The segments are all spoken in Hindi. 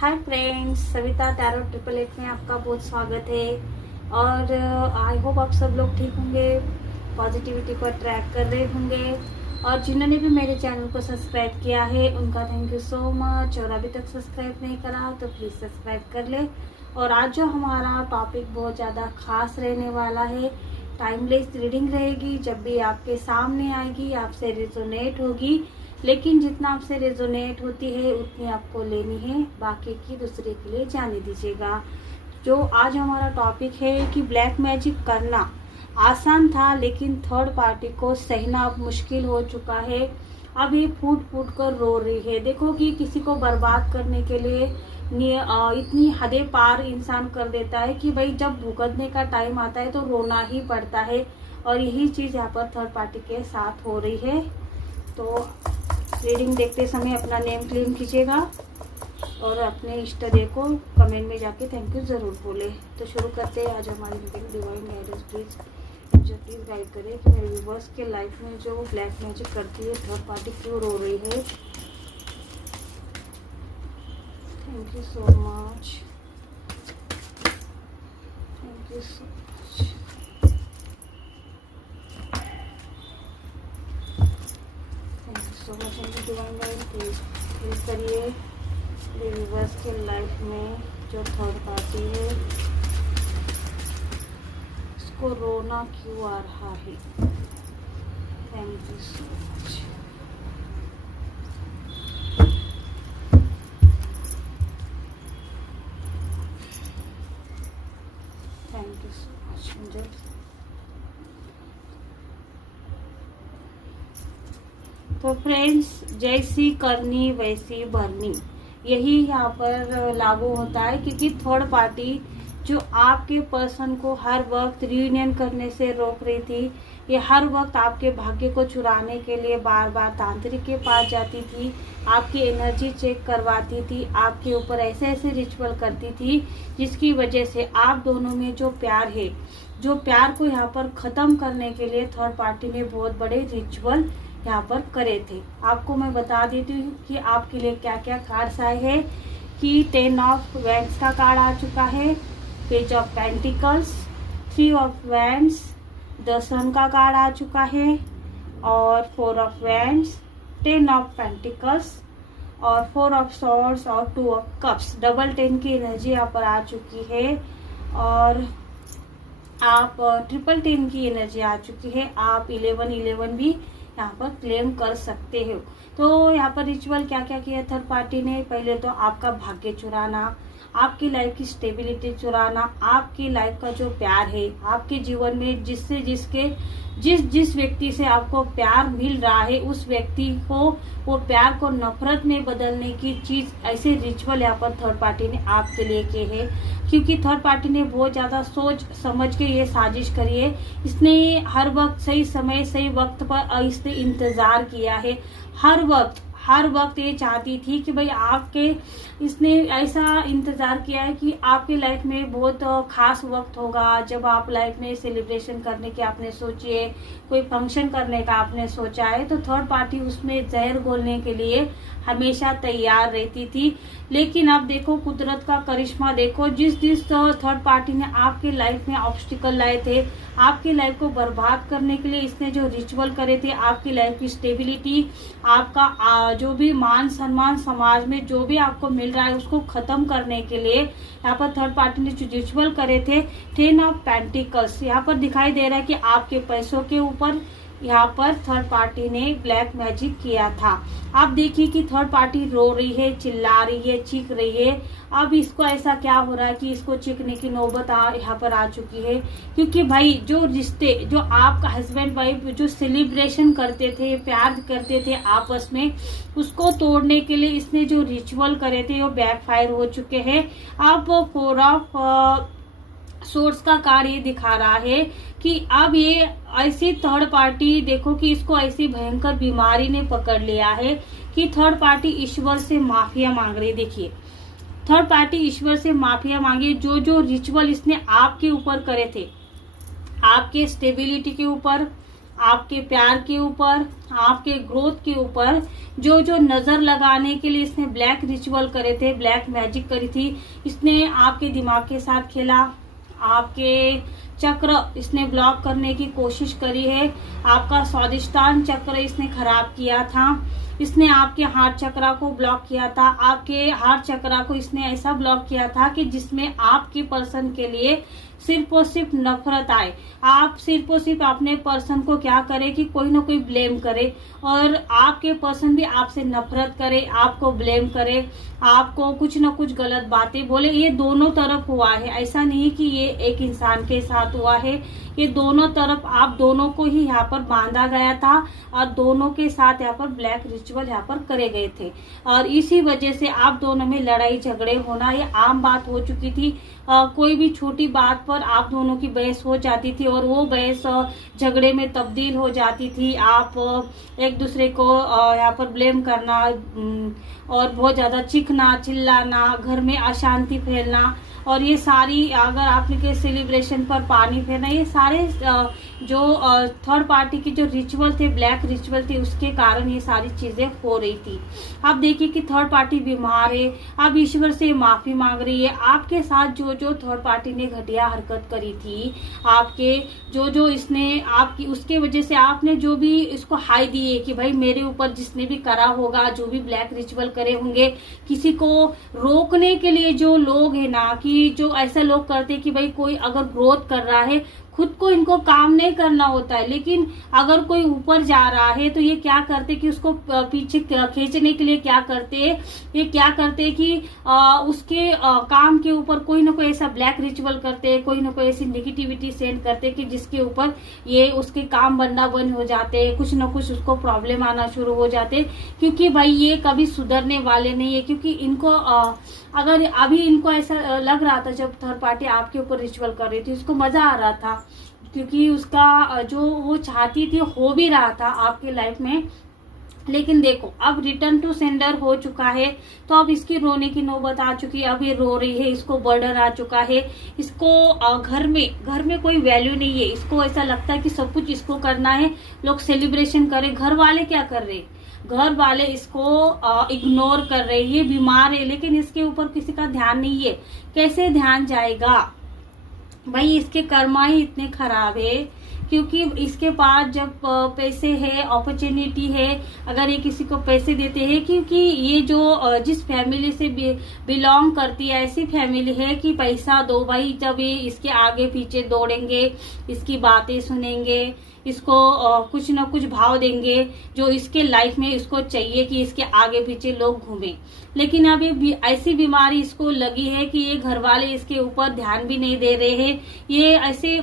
हाय फ्रेंड्स, सविता टैरो 888 में आपका बहुत स्वागत है। और आई होप आप सब लोग ठीक होंगे, पॉजिटिविटी को अट्रैक्ट कर रहे होंगे। और जिन्होंने भी मेरे चैनल को सब्सक्राइब किया है उनका थैंक यू सो मच। और अभी तक सब्सक्राइब नहीं करा तो प्लीज़ सब्सक्राइब कर ले। और आज जो हमारा टॉपिक बहुत ज़्यादा खास रहने वाला है, टाइमलेस रीडिंग रहेगी। जब भी आपके सामने आएगी आपसे रिजोनेट होगी, लेकिन जितना आपसे रेजोनेट होती है उतनी आपको लेनी है, बाकी की दूसरे के लिए जाने दीजिएगा। जो आज हमारा टॉपिक है कि ब्लैक मैजिक करना आसान था लेकिन थर्ड पार्टी को सहना अब मुश्किल हो चुका है। अब ये फूट फूट कर रो रही है। देखो कि किसी को बर्बाद करने के लिए इतनी हदें पार इंसान कर देता है कि भाई जब भुगतने का टाइम आता है तो रोना ही पड़ता है। और यही चीज़ यहाँ पर थर्ड पार्टी के साथ हो रही है। तो रीडिंग देखते समय अपना नेम क्लेम कीजिएगा और अपने इष्ट देव को कमेंट में जाके थैंक यू ज़रूर बोले। तो शुरू करते हैं आज हमारी reading. Divine guidance please guide करें कि मेरे व्यूवर्स के लाइफ में जो ब्लैक मैजिक करती है थर्ड पार्टी क्यों रो रही है। Thank you so much, thank you so much. So much divine guide please करिए व्यूवर्स के लाइफ में जो थर्ड पार्टी है उसको रोना क्यों आ रहा है। Thank you so much. Thank you so much angel. तो फ्रेंड्स, जैसी करनी वैसी भरनी, यही यहाँ पर लागू होता है। क्योंकि थर्ड पार्टी जो आपके पर्सन को हर वक्त रियूनियन करने से रोक रही थी, ये हर वक्त आपके भाग्य को चुराने के लिए बार बार तांत्रिक के पास जाती थी, आपकी एनर्जी चेक करवाती थी, आपके ऊपर ऐसे ऐसे रिचुअल करती थी जिसकी वजह से आप दोनों में जो प्यार है, जो प्यार को यहाँ पर ख़त्म करने के लिए थर्ड पार्टी ने बहुत बड़े रिचुअल यहाँ पर करे थे। आपको मैं बता देती हूँ कि आपके लिए क्या क्या कार्ड्स आए हैं। कि 10 ऑफ वैंड्स का कार्ड आ चुका है, page of pentacles, 3 of wands, the sun का कार्ड आ चुका है, और 4 ऑफ वैंड्स, 10 ऑफ पेंटिकल्स, और 4 ऑफ सॉर्ड्स और 2 ऑफ कप्स। डबल 10 की एनर्जी यहाँ पर आ चुकी है। और आप ट्रिपल 10 की एनर्जी आ चुकी है। आप 11 भी यहाँ पर क्लेम कर सकते हो। तो यहाँ पर रिचुअल क्या क्या किया थर्ड पार्टी ने। पहले तो आपका भाग्य चुराना, आपकी लाइफ की स्टेबिलिटी चुराना, आपकी लाइफ का जो प्यार है, आपके जीवन में जिस व्यक्ति से आपको प्यार मिल रहा है उस व्यक्ति को वो प्यार को नफरत में बदलने की चीज, ऐसे रिचुअल यहाँ पर थर्ड पार्टी ने आपके लिए किए हैं। क्योंकि थर्ड पार्टी ने बहुत ज्यादा सोच समझ के ये साजिश करी है। इसने हर वक्त सही समय सही वक्त पर इसने इंतजार किया है। हर वक्त ये चाहती थी कि भाई आपके, इसने ऐसा इंतजार किया है कि आपकी लाइफ में बहुत खास वक्त होगा जब आप लाइफ में सेलिब्रेशन करने की आपने सोची है, कोई फंक्शन करने का आपने सोचा है, तो थर्ड पार्टी उसमें जहर घोलने के लिए हमेशा तैयार रहती थी। लेकिन अब देखो कुदरत का करिश्मा देखो, जिस थर्ड पार्टी ने आपके लाइफ में ऑब्स्टिकल लाए थे, आपकी लाइफ को बर्बाद करने के लिए इसने जो रिचुअल करे थे, आपकी लाइफ की स्टेबिलिटी, आपका जो भी मान सम्मान समाज में जो भी आपको मिल रहा है उसको खत्म करने के लिए यहाँ पर थर्ड पार्टी ने जो रिचुअल करे थे। 10 ऑफ पेंटिकल्स यहाँ पर दिखाई दे रहा है कि आपके पैसों के ऊपर यहाँ पर थर्ड पार्टी ने ब्लैक मैजिक किया था। आप देखिए कि थर्ड पार्टी रो रही है, चिल्ला रही है, चीख रही है। अब इसको ऐसा क्या हो रहा है कि इसको चीखने की नौबत यहाँ पर आ चुकी है। क्योंकि भाई जो रिश्ते, जो आपका हस्बैंड वाइफ जो सेलिब्रेशन करते थे, प्यार करते थे आपस में, उसको तोड़ने के लिए इसने जो रिचुअल करे थे वो बैकफायर हो चुके हैं। अब 4 ऑफ सोर्स का कार्ड ये दिखा रहा है कि अब ये ऐसी थर्ड पार्टी देखो कि इसको ऐसी भयंकर बीमारी ने पकड़ लिया है कि थर्ड पार्टी ईश्वर से माफिया मांग रही है। देखिए थर्ड पार्टी ईश्वर से माफिया मांगी। जो रिचुअल इसने आपके ऊपर करे थे, आपके स्टेबिलिटी के ऊपर, आपके प्यार के ऊपर, आपके ग्रोथ के ऊपर जो जो नजर लगाने के लिए इसने ब्लैक रिचुअल करे थे, ब्लैक मैजिक करी थी, इसने आपके दिमाग के साथ खेला, आपके चक्र इसने ब्लॉक करने की कोशिश करी है, आपका स्वादिष्टान चक्र इसने खराब किया था, इसने आपके हार्ट चक्रा को ब्लॉक किया था, आपके हार्ट चक्रा को इसने ऐसा ब्लॉक किया था कि जिसमें आपके पर्सन के लिए सिर्फ और सिर्फ नफरत आए। आप सिर्फ और सिर्फ अपने पर्सन को क्या करे कि कोई ना कोई ब्लेम करे, और आपके पर्सन भी आपसे नफरत करे, आपको ब्लेम करे, आपको कुछ ना कुछ गलत बातें बोले। ये दोनों तरफ हुआ है, ऐसा नहीं कि ये एक इंसान के साथ हुआ है, ये दोनों तरफ आप दोनों को ही यहाँ पर बांधा गया था और दोनों के साथ यहाँ पर ब्लैक रिचुअल यहाँ पर करे गए थे, और इसी वजह से आप दोनों में लड़ाई झगड़े होना ये आम बात हो चुकी थी। कोई भी छोटी बात पर आप दोनों की बहस हो जाती थी और वो बहस झगड़े में तब्दील हो जाती थी। आप एक दूसरे को यहाँ पर ब्लेम करना और बहुत ज्यादा चीखना चिल्लाना, घर में अशांति फैलना, और ये सारी अगर आपने के सेलिब्रेशन पर पानी फेरना, ये सारे जो थर्ड पार्टी के जो रिचुअल थे, ब्लैक रिचुअल थे, उसके कारण ये सारी चीजें हो रही थी। आप देखिए कि थर्ड पार्टी बीमार है, आप ईश्वर से माफी मांग रही है। आपके साथ जो जो थर्ड पार्टी ने घटिया हरकत करी थी, आपके जो जो इसने आपकी, उसके वजह से आपने जो भी इसको हाई दी है कि भाई मेरे ऊपर जिसने भी करा होगा, जो भी ब्लैक रिचुअल करे होंगे, किसी को रोकने के लिए जो लोग है ना, कि जो ऐसा लोग करते कि भाई कोई अगर ग्रोथ कर रहा है, खुद को इनको काम नहीं करना होता है, लेकिन अगर कोई ऊपर जा रहा है तो ये क्या करते कि उसको पीछे खींचने के लिए क्या करते, ये क्या करते कि उसके काम के ऊपर कोई ना कोई ऐसा ब्लैक रिचुअल करते, कोई ना कोई ऐसी नेगेटिविटी सेंड करते कि जिसके ऊपर ये उसके काम बनना बंद हो जाते, कुछ ना कुछ उसको प्रॉब्लम आना शुरू हो जाते, क्योंकि भाई ये कभी सुधरने वाले नहीं है। क्योंकि इनको अगर अभी इनको ऐसा लग रहा था जब थर्ड पार्टी आपके ऊपर रिचुअल कर रही थी, उसको मजा आ रहा था, क्योंकि उसका जो वो चाहती थी हो भी रहा था आपके लाइफ में। लेकिन देखो अब रिटर्न टू सेंडर हो चुका है, तो अब इसकी रोने की नौबत आ चुकी है। अब ये रो रही है, इसको बर्डन आ चुका है, इसको घर में कोई वैल्यू नहीं है, इसको ऐसा लगता है कि सब कुछ इसको करना है, लोग सेलिब्रेशन करें। घर वाले क्या कर रहे, घर वाले इसको इग्नोर कर रहे हैं, ये बीमार है लेकिन इसके ऊपर किसी का ध्यान नहीं है। कैसे ध्यान जाएगा भाई, इसके कर्मा ही इतने खराब है, क्योंकि इसके पास जब पैसे है, अपॉर्चुनिटी है, अगर ये किसी को पैसे देते हैं, क्योंकि ये जो जिस फैमिली से बिलोंग करती है ऐसी फैमिली है कि पैसा दो भाई, जब ये इसके आगे पीछे दौड़ेंगे, इसकी बातें सुनेंगे, इसको कुछ ना कुछ भाव देंगे जो इसके लाइफ में इसको चाहिए कि इसके आगे पीछे लोग घूमें। लेकिन अब ये ऐसी बीमारी इसको लगी है कि ये घर वाले इसके ऊपर ध्यान भी नहीं दे रहे हैं। ये ऐसे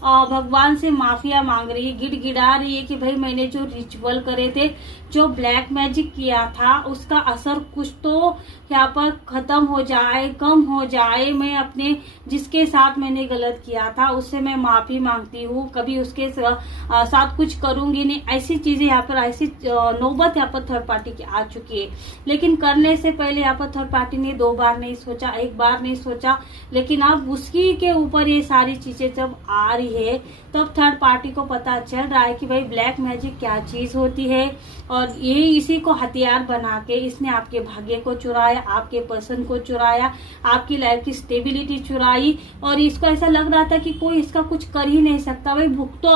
भगवान से माफिया मांग रही है, गिड़गिड़ा रही है कि भाई मैंने जो रिचुअल करे थे, जो ब्लैक मैजिक किया था, उसका असर कुछ तो यहाँ पर खत्म हो जाए, कम हो जाए। मैं अपने जिसके साथ मैंने गलत किया था उससे मैं माफी मांगती हूँ, कभी उसके साथ कुछ करूंगी नहीं। ऐसी चीजें यहाँ पर, ऐसी नौबत यहाँ पर थर्ड पार्टी की आ चुकी है। लेकिन करने से पहले यहाँ पर थर्ड पार्टी ने 2 बार नहीं सोचा, 1 बार नहीं सोचा, लेकिन अब उसकी के ऊपर ये सारी चीजें जब आ रही है, तब थर्ड पार्टी को पता चल रहा है कि भाई ब्लैक मैजिक क्या चीज होती है, और ये इसी को हथियार बना के इसने आपके भाग्य को चुराया, आपके पर्सन को चुराया, आपकी लाइफ की स्टेबिलिटी चुराई, और इसको ऐसा लग रहा था कि कोई इसका कुछ कर ही नहीं सकता। भाई भुगतो,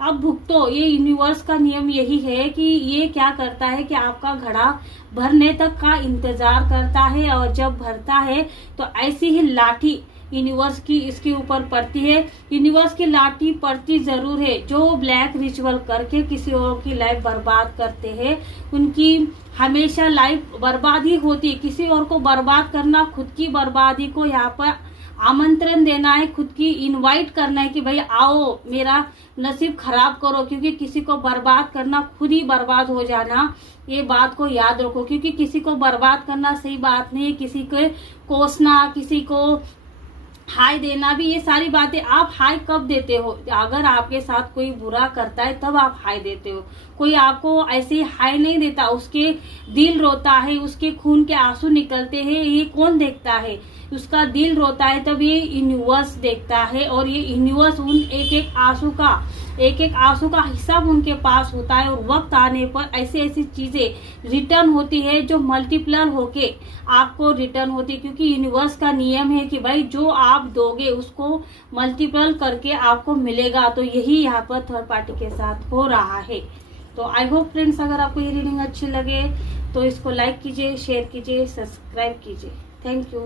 अब भुगतो। ये यूनिवर्स का नियम यही है कि ये क्या करता है कि आपका घड़ा भरने तक का इंतजार करता है, और जब भरता है तो ऐसी ही लाठी यूनिवर्स की इसके ऊपर पड़ती है। यूनिवर्स की लाठी पड़ती जरूर है। जो ब्लैक रिचुअल करके किसी और की लाइफ बर्बाद करते हैं, उनकी हमेशा लाइफ बर्बाद ही होती है। किसी और को बर्बाद करना, खुद की बर्बादी को यहाँ पर आमंत्रण देना है, खुद की इनवाइट करना है कि भाई आओ मेरा नसीब खराब करो। क्योंकि किसी को बर्बाद करना, खुद ही बर्बाद हो जाना, ये बात को याद रखो। क्योंकि किसी को बर्बाद करना सही बात नहीं है। किसी को कोसना, किसी को हाय देना भी, ये सारी बातें आप हाय कब देते हो? अगर आपके साथ कोई बुरा करता है तब आप हाय देते हो। कोई आपको ऐसे हाय नहीं देता, उसके दिल रोता है, उसके खून के आंसू निकलते हैं, ये कौन देखता है? उसका दिल रोता है तब ये यूनिवर्स देखता है, और ये यूनिवर्स उन एक एक आंसू का हिसाब उनके पास होता है। और वक्त आने पर ऐसी ऐसी चीजें रिटर्न होती है जो मल्टीप्लर होके आपको रिटर्न होती है, क्योंकि यूनिवर्स का नियम है कि भाई जो आप दोगे उसको मल्टीपल करके आपको मिलेगा। तो यही यहाँ पर थर्ड पार्टी के साथ हो रहा है। तो आई होप फ्रेंड्स, अगर आपको ये रीडिंग अच्छी लगे तो इसको लाइक कीजिए, शेयर कीजिए, सब्सक्राइब कीजिए। Thank you.